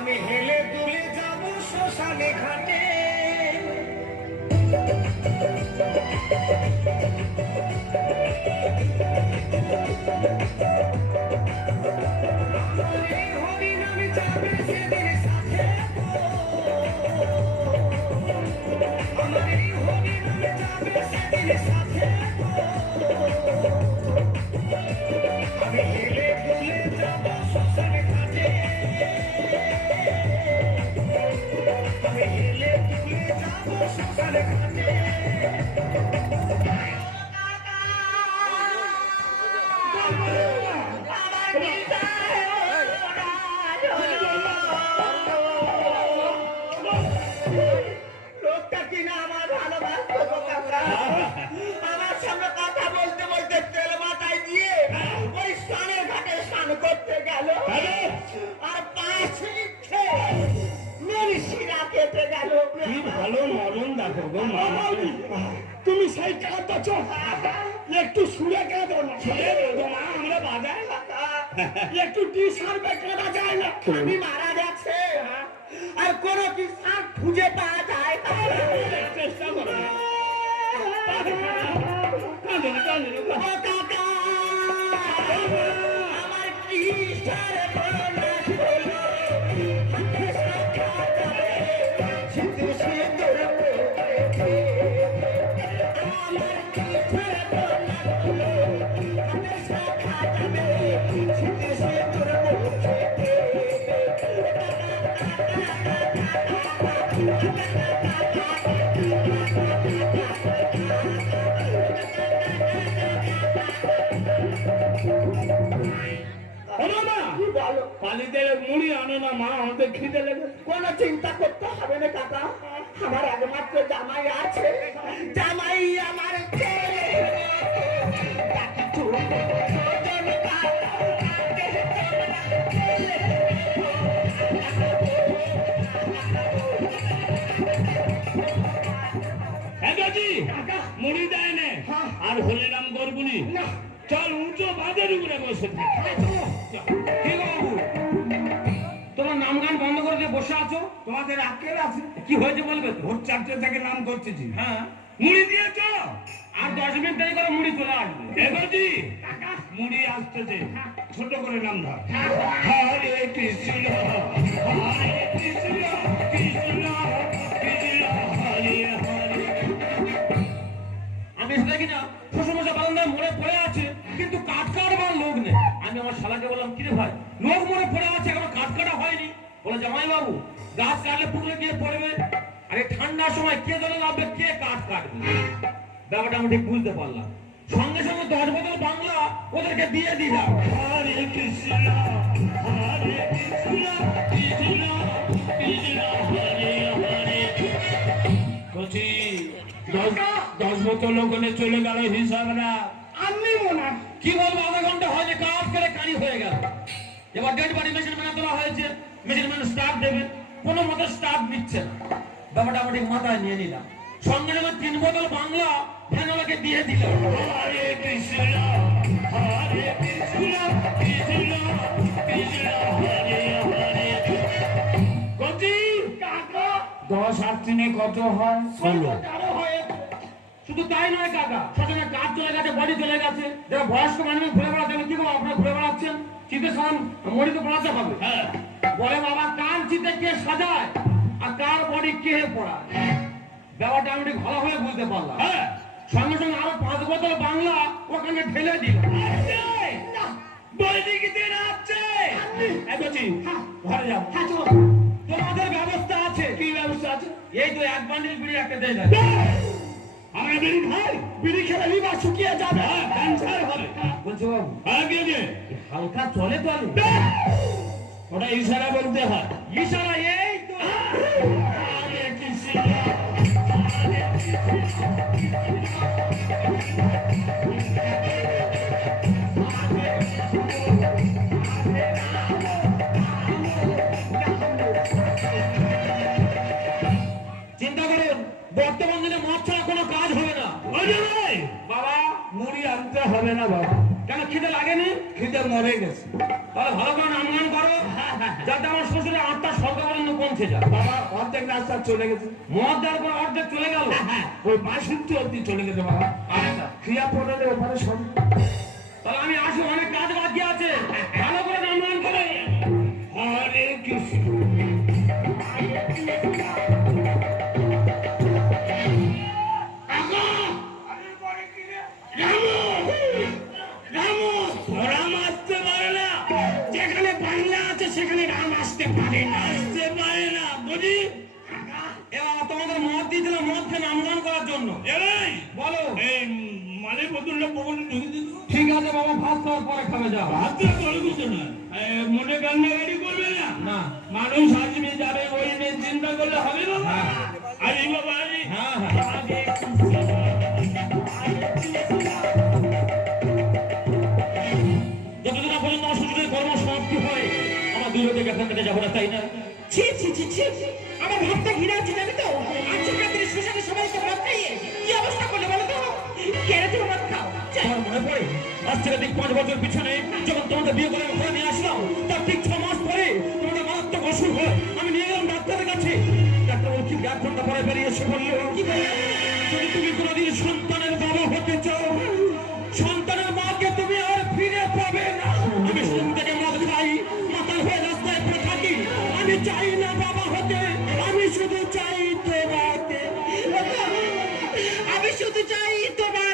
আমি হেলে দুলে যাব শ্মশানে ঘাটে, হরিনামে যাবে সেদিন সাথে, আমার এই হরিনামে যাবে সেদিন সাথে, আমি হেলে দুলে যাব শ্মশানে ঘাটে, আমি হেলে দুলে যাব শ্মশানে ঘাটে। লোকটা কিনা আমার ভালোবাসতো গো কাকা, আমার সামনে কথা বলতে বলতে তেল মাথায় দিয়ে ওই স্নানের ঘাটে স্নান করতে গেল, আর পাঁচ মিনিটে মেরি শিরা কেটে গেল। কি ভালো মরণ দেখো গো মা, তুমি সেই কাঁদছ, একটু সুরে কাঁদো না, সুরে কাঁদো না, আমরা বাজাই একটু টি সার্ভে কাঁদা যায় না। আমি মারা গেছে আর কোনো কি সার খুঁজে পাওয়া যায় না, চেষ্টা করো না। কাঁদো না, কাঁদো না। ও কাকা, আমার কি সার বরদাস হলো, হাতে শাখা যাবে সিঁদুর সিঁদুর মুখে, আমার কি সার বরদাস হলো, হাতে শাখা যাবে সিঁদুর সিঁদুর মুখে। পানিতে মুড়ি আনো না মা, আমাদের খিদে লেগে। কোনো চিন্তা করতে হবে না কাকা, আমার একমাত্র জামাই আছে, জামাই আমার ছেলে। মুড়ি দেয় না আর হলে নাম করবুনি, চল উঁচু বাঁধের উপরে বসে কি বাবু, তোমার নাম গান বন্ধ করে দিয়ে বসে আছো? তোমাদের আক্কেল আছে? কি হয়েছে বলবে তো? ভোর 4টে থেকে নাম করতেছি। হ্যাঁ, মুড়ি দিয়েছ? আর 10 মিনিট দেরি করে মুড়ি চলে আসবে। এগোজি মুড়ি আসতেছে, ছোট করে নাম ধর। হরে কৃষ্ণ হরে কৃষ্ণ কৃষ্ণ কৃষ্ণ হরে হরে। আমি এসে দেখি না শ্বশুরমশাই বারান্দায় মরে পড়ে আছে, কিন্তু কাঠ কাটবার লোক নেই। আমি আমার শালাকে বললাম, কিরে ভাই, লোক মরে পড়ে আছে, এখনো কাঠ কাটা হয়নি। বলে, জামাই বাবু, গাছ কাটলে পুকুরে গিয়ে পড়বে, আর এই ঠান্ডার সময় কে জলে নামবে, কে কাঠ কাটবে? ব্যাপারটা আমি ঠিক বুঝতে পারলাম। সঙ্গে সঙ্গে 10 বোতল বাংলা ওদেরকে দিয়ে দিলাম। হরে কৃষ্ণ হরে কৃষ্ণ কৃষ্ণ কৃষ্ণ হরে হরে। বলছি 10 বোতল ওখানে চলে গেল, হিসাব না আমি মনে কি বলবো, আধা ঘন্টা হয়েছে, কাজ করে কানি হয়ে গেল। এবার ডেড বডি মেজারমেন্ট তোলা হয়েছে, মেজারমেন্ট স্টাফ দেবে, কোনো মতো স্টাফ দিচ্ছে না। ব্যাপারটা আমি ঠিক মাথায় নিয়ে নিলাম, সঙ্গে সঙ্গে 3 বোতল বাংলা ফ্যানওয়ালাকে দিয়ে দিলাম। হরে কৃষ্ণ হরে কৃষ্ণ কৃষ্ণ কৃষ্ণ হরে হরে। কতি কাকা 10 আর 3 কত হয়? 16। শুধু তাই নয় কাকা, সঙ্গে কাজ চলে গেছে, বডি চলে গেছে। যারা বয়স্ক মানুষ ঘুরে বেড়াচ্ছে, কি বলো, আপনারা ঘুরে বেড়াচ্ছেন, চিতে সান মরি তো পড়াতে হবে। হ্যাঁ, বলে বাবা, কার চিতে কে সাজায় আর কার বডি কে পড়ায়? ব্যাপারটা আমি ঠিক ভালোভাবে বুঝতে পারলাম। হ্যাঁ, সঙ্গে সঙ্গে আরো 5 বোতল বাংলা ওখানে ঢেলে দিল। বৈদিকতে রাখছে। এগোছি, ঘরে যাও। তোমাদের ব্যবস্থা আছে? কি ব্যবস্থা আছে? এই তো 1 বান্ডিল বিড়ি একটা দেয় না। আমরা বিড়ি খাই? বিড়ি খেলে লিভার শুকিয়ে যাবে, ক্যান্সার হবে। বলছো বাবু, আগে যে হালকা চলে চলে, ওটা ইশারা বলতে হয়। ইশারা এই তো। হরে কৃষ্ণ হরে চিন্তা করুন, বর্তমান দিনে মদ ছাড়া কোনো কাজ হবে না। বাবা মুড়ি আনতে হবে না বাবা, কেন, খিদে লাগেনি? খিদে মরে গেছে। তাহলে ভালো করে নামগান করো যাতে আমার শ্বশুরের আত্মা স্বর্গ পর্যন্ত পৌঁছে যায়। বাবা অর্ধেক রাস্তা চলে গেছে। মদ দেওয়ার পর অর্ধেক চলে গেল। ওই বাসন্তী অব্দি চলে গেছে বাবা। আচ্ছা ক্রিয়া পড়লে ওখানে সব। তাহলে আমি আসি, অনেক কাজ বাকি আছে, ভালো করে নামগান করো। হরে কৃষ্ণ। রাম আসতে পারে না, যেখানে বাংলা আছে সেখানে রাম আসতে পারে না, আসতে পারে না বুঝি। এবার তোমাদের মদ দিয়েছিলাম, মদ খেয়ে নামগান করার জন্য। এই বলো। এই মানে বোতলটা পকেটে ঢুকে দিল। ঠিক আছে বাবা, ভাত খাওয়ার পরে খাবে যাও। হাতে করে দিত না, মনে কান্নাকাটি করবে না। না মানুষ আসবে যাবে, ওই নিয়ে চিন্তা করলে হবে বাবা। আরে বাবা আরে। হ্যাঁ হ্যাঁ যতদিন না পর্যন্ত আমার শ্বশুরের কর্ম সমাপ্তি হয় আমার দূরে থেকে এখান থেকে যাবো না, তাই না? ছি ছি ছি ছি, আমার ভাবটা ঘিরে আছে জানি তো। আজকে রাত্রে শ্মশানে সবাইকে মদ খাইয়ে কি অবস্থা করলে বলো তো? কেন তুমি মদ খাও? আমার মনে পড়ে আজ থেকে ঠিক 5 বছর পিছনে যখন তোমাদের বিয়ে করে ঘরে নিয়ে আসলাম, তার ঠিক 6 মাস পরে তোমাদের মারাত্মক অসুখ হয়। আমি নিয়ে গেলাম ডাক্তারের কাছে। ডাক্তার বলছি 1 ঘন্টা পরে বেরিয়ে এসে বললো, কি বললো? যদি তুমি কোনোদিন সন্তানের বাবা হতে চাও, সন্তানের মাকে তুমি আর ফিরে পাবে না। আমি সেদিন থেকে মদ খাই, মাতাল হয়ে রাস্তায় পড়ে থাকি। আমি চাই না বাবা হতে, আমি শুধু চাই তোমাকে। আমি শুধু চাই তোমার